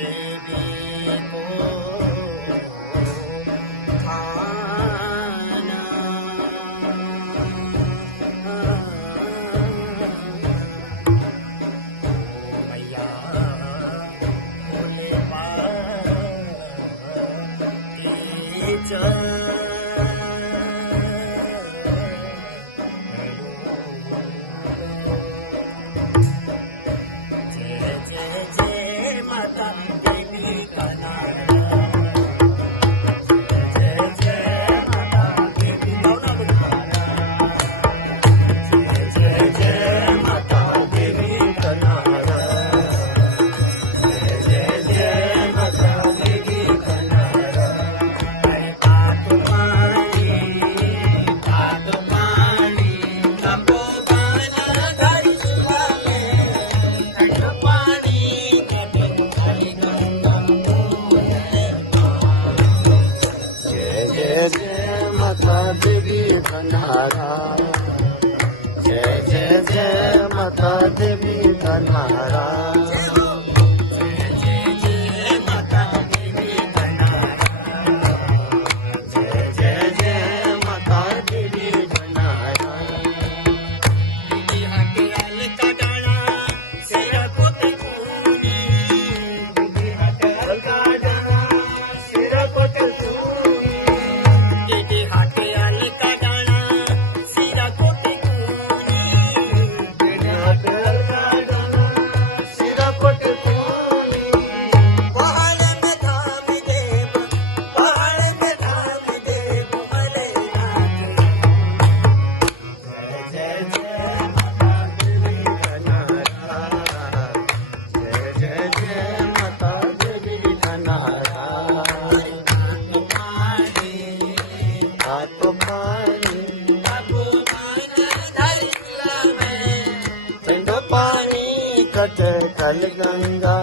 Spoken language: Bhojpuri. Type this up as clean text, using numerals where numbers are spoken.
देवी को थाना मैया बोले देवी कन्हारा जय जय जय माता देवी कन्हारा जय जय माता देवी कन्हारा जय जय जय माता देवी कन्हारा दीदी हटे अलका डाला सेरा कोटे कूनी दीदी हटे अलका डाला सेरा कोटे कूनी दीदी हटे कल गंगा